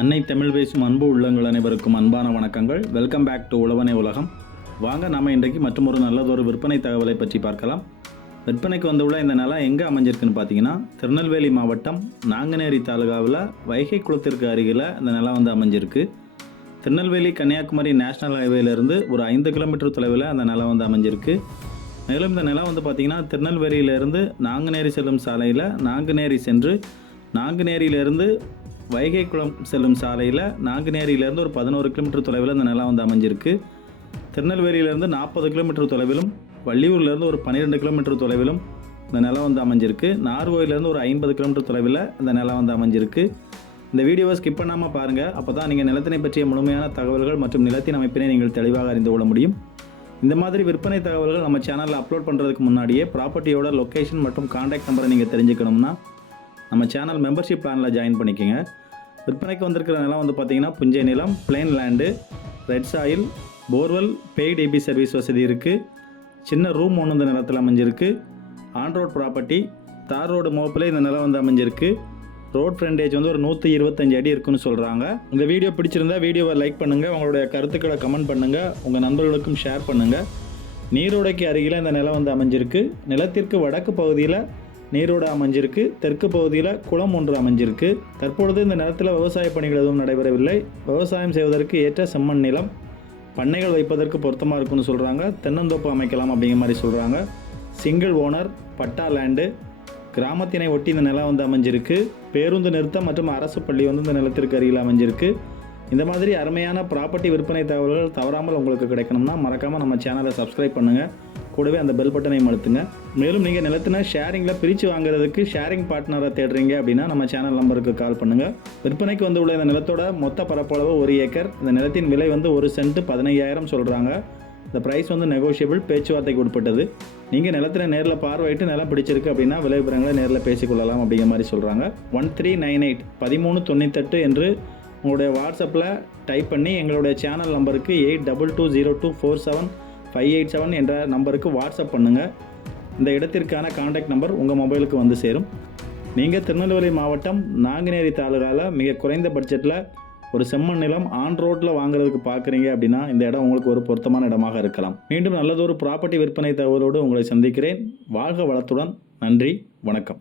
அன்னை தமிழ் பேசும் அன்பு உள்ளங்கள் அனைவருக்கும் அன்பான வணக்கங்கள். வெல்கம் பேக் டு உழவனை உலகம். வாங்க நாம இன்றைக்கு மற்றொரு நல்லதொரு விற்பனை தகவலை பற்றி பார்க்கலாம். விற்பனைக்கு வந்துள்ள இந்த நிலம் எங்கே அமைஞ்சிருக்குன்னு பார்த்தீங்கன்னா திருநெல்வேலி மாவட்டம் நாங்குநேரி தாலுகாவில் வைகை குளத்திற்கு அருகில் இந்த நிலம் வந்து அமைஞ்சிருக்கு. திருநெல்வேலி கன்னியாகுமரி நேஷனல் ஹைவேலேருந்து ஒரு ஐந்து கிலோமீட்டர் தொலைவில் அந்த நிலம் வந்து அமைஞ்சிருக்கு. மேலும் இந்த நிலம் வந்து பார்த்திங்கன்னா திருநெல்வேலியிலேருந்து நாங்குநேரி செல்லும் சாலையில் நாங்குநேரி சென்று நாங்குநேரியிலேருந்து வைகை குளம் செல்லும் சாலையில் நாங்குநேரியிலேருந்து ஒரு பதினோரு கிலோமீட்டர் தொலைவில் இந்த நிலம் வந்து அமைஞ்சிருக்கு. திருநெல்வேலியிலேருந்து நாற்பது கிலோமீட்டர் தொலைவிலும் வள்ளியூர்லேருந்து ஒரு பன்னிரெண்டு கிலோமீட்டர் தொலைவிலும் இந்த நிலம் வந்து அமைஞ்சிருக்கு. நார்கோயிலேருந்து ஒரு ஐம்பது கிலோமீட்டர் தொலைவில் இந்த நிலம் வந்து அமைஞ்சிருக்கு. இந்த வீடியோவை ஸ்கிப் பண்ணாமல் பாருங்கள் அப்போ தான் நீங்கள் நிலத்தினை பற்றிய முழுமையான தகவல்கள் மற்றும் நிலத்தின் அமைப்பினை நீங்கள் தெளிவாக அறிந்து கொள்ள முடியும். இந்த மாதிரி விற்பனை தகவல்கள் நம்ம சேனலில் அப்லோட் பண்ணுறதுக்கு முன்னாடியே ப்ராப்பர்ட்டியோட லொக்கேஷன் மற்றும் காண்டாக்ட் நம்பரை நீங்கள் தெரிஞ்சுக்கணும்னா நம்ம சேனல் மெம்பர்ஷிப் பிளானில் ஜாயின் பண்ணிக்கோங்க. விற்பனைக்கு வந்திருக்கிற நிலம் வந்து பார்த்தீங்கன்னா புஞ்சை நிலம் plain land red soil borewell paid EB service வசதி இருக்குது சின்ன ரூம் ஒன்று இந்த நிலத்தில் அமைஞ்சிருக்கு. ஆன் ரோட் ப்ராப்பர்ட்டி தார் ரோடு மோப்பில் இந்த நிலம் வந்து அமைஞ்சிருக்கு. ரோட் ஃப்ரண்டேஜ் வந்து ஒரு நூற்றி இருபத்தஞ்சு அடி இருக்குன்னு சொல்கிறாங்க இந்த வீடியோ பிடிச்சிருந்தா வீடியோவை லைக் பண்ணுங்கள் உங்களுடைய கருத்துக்களை கமெண்ட் பண்ணுங்கள் உங்கள் நண்பர்களுக்கும் ஷேர் பண்ணுங்கள் நீரோடைக்கு அருகில் இந்த நிலம் வந்து அமைஞ்சிருக்கு. நிலத்திற்கு வடக்கு பகுதியில் நீரோடு அமைஞ்சிருக்கு. தெற்கு பகுதியில் குளம் ஒன்று அமைஞ்சிருக்கு. தற்பொழுது இந்த நிலத்தில் விவசாய பணிகள் எதுவும் நடைபெறவில்லை. விவசாயம் செய்வதற்கு ஏற்ற செம்மண் நிலம் பண்ணைகள் வைப்பதற்கு பொருத்தமாக இருக்குன்னு சொல்கிறாங்க தென்னந்தோப்பு அமைக்கலாம் அப்படிங்கிற மாதிரி சொல்கிறாங்க சிங்கிள் ஓனர் பட்டா லேண்டு கிராமத்தினை ஒட்டி இந்த நிலம் வந்து அமைஞ்சிருக்கு. பேருந்து நிறுத்தம் மற்றும் அரசு பள்ளி வந்து இந்த நிலத்திற்கு அருகில் அமைஞ்சிருக்கு. இந்த மாதிரி அருமையான ப்ராப்பர்ட்டி விற்பனை தகவல்கள் தவறாமல் உங்களுக்கு கிடைக்கணும்னா மறக்காமல் நம்ம சேனலை சப்ஸ்கிரைப் பண்ணுங்கள் கூடவே அந்த பெல் பட்டனையும் அழுத்துங்க. மேலும் நீங்கள் நிலத்தின ஷேரிங்கில் பிரித்து வாங்குறதுக்கு ஷேரிங் பார்ட்னரை தேடுறீங்க அப்படின்னா நம்ம சேனல் நம்பருக்கு கால் பண்ணுங்கள் விற்பனைக்கு வந்து உள்ள இந்த நிலத்தோட மொத்த பரப்பளவு ஒரு ஏக்கர். இந்த நிலத்தின் விலை வந்து ஒரு சென்ட் பதினையாயிரம் சொல்கிறாங்க இந்த ப்ரைஸ் வந்து நெகோஷியபிள் பேச்சுவார்த்தைக்கு உட்பட்டது. நீங்கள் நிலத்தில் நேரில் பார்வையிட்டு நிலம் பிடிச்சிருக்கு அப்படின்னா விலை விவரங்களை நேரில் பேசிக்கொள்ளலாம் அப்படிங்கிற மாதிரி சொல்கிறாங்க ஒன் த்ரீ நைன் எயிட் பதிமூணு தொண்ணூத்தெட்டு என்று உங்களுடைய வாட்ஸ்அப்பில் டைப் பண்ணி எங்களுடைய சேனல் நம்பருக்கு eight double two zero two four seven five eight seven என்ற நம்பருக்கு வாட்ஸ்அப் பண்ணுங்கள் இந்த இடத்திற்கான காண்டாக்ட் நம்பர் உங்கள் மொபைலுக்கு வந்து சேரும். நீங்கள் திருநெல்வேலி மாவட்டம் நாங்குநேரி தாலுகாவில் மிக குறைந்த பட்ஜெட்டில் ஒரு செம்மண் நிலம் ஆன் ரோட்டில் வாங்குறதுக்கு பார்க்குறீங்க அப்படின்னா இந்த இடம் உங்களுக்கு ஒரு பொருத்தமான இடமாக இருக்கலாம். மீண்டும் நல்லதொரு ப்ராப்பர்ட்டி விற்பனை தகவலோடு உங்களை சந்திக்கிறேன். வாழ்க வளத்துடன். நன்றி. வணக்கம்.